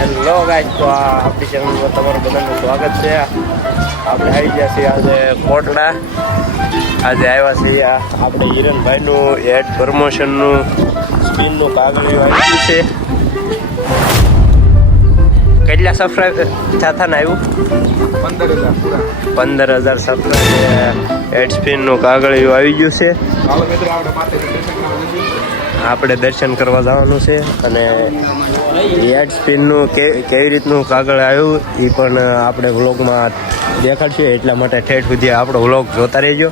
Hello guys, તો આપણી ચેનલમાં તમારું બધાનું સ્વાગત છે. આપણે આવી ગયા છીએ આજે કોટડા. આજે આવ્યા છીએ આપણે હિરણભાઈનું એડ પ્રમોશનનું સ્પિનનું કાગળિયું આવ્યું છે. કેટલા સબસ્ક્રાઈબર થતા ને આવ્યું? 15,000 સબસ્ક્રાઈબર એડ સ્પિનનું કાગળિયું આવી ગયું છે. આપણે દર્શન કરવા જવાનું છે અને એડ સ્પિનનું કેવી રીતનું કાગળ આવ્યું એ પણ આપણે વ્લોગમાં દેખાડશે. એટલા માટે ઠેઠ સુધી આપણો વ્લોગ જોતા રહેજો.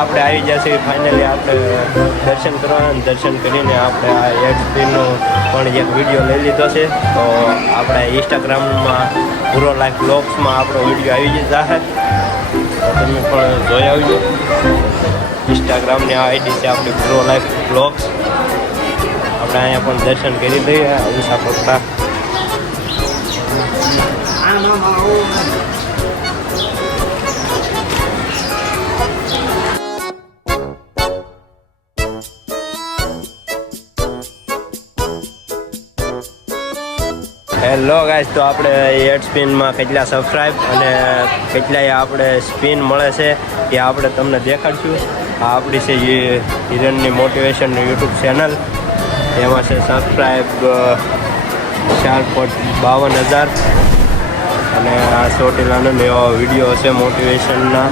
આપણે આવી ગયા છીએ ફાઇનલી આપણે દર્શન કરવા. દર્શન કરીને આપણે આ એડ સ્પિનનો પણ એક વિડીયો લઈ લીધો છે. તો આપણે ઇન્સ્ટાગ્રામમાં પૂરો લાઈફ બ્લોગ્સમાં આપણો વિડીયો આવી જશે. તો તમે પણ જોઈ આવજો. ઇન્સ્ટાગ્રામની આ આઈડી છે આપણી પૂરો લાઈફ બ્લોગ્સ. આપણે અહીંયા પણ દર્શન કરી લઈએ ઉષા કોટડા. હેલો ગાઈસ, તો આપણે એડ સ્પિનમાં કેટલા સબસ્ક્રાઈબ અને કેટલાય આપણે સ્પિન મળે છે એ આપણે તમને દેખાડશું. આ આપણી છે એ હિરણની મોટિવેશનની યુટ્યુબ ચેનલ. એમાં છે સબસ્ક્રાઈબ 4,52,000 અને આ ચોટીલાનો એવા વિડીયો છે મોટિવેશનના.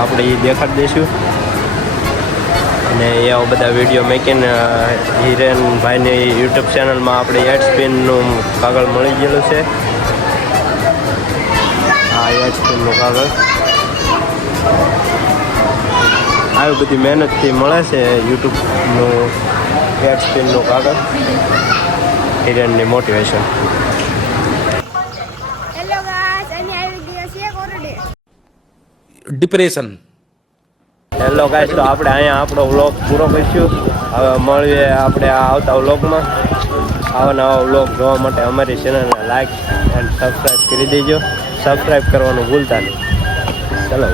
આપણે એ દેખાડી દઈશું. અને એવા બધા વિડીયો મેકીને હિરેનભાઈની યુટ્યુબ ચેનલમાં આપણે એડ સ્પિનનું કાગળ મળી ગયેલું છે. આ એડ સ્પિનનું કાગળ આવી બધી મહેનતથી મળે છે યુટ્યુબનું એડ સ્પિનનું કાગળ. હિરેનની મોટિવેશન. ડિપ્રેશન. હેલો ગાઈસ, તો આપણે અહીંયા આપણો વ્લોગ પૂરો કરીશું. હવે મળીએ આપણે આવતા વ્લોગમાં. આવા નવા વ્લોગ જોવા માટે અમારી ચેનલને લાઈક એન્ડ સબસ્ક્રાઈબ કરી દેજો. સબસ્ક્રાઈબ કરવાનું ભૂલતા નહીં. ચલો.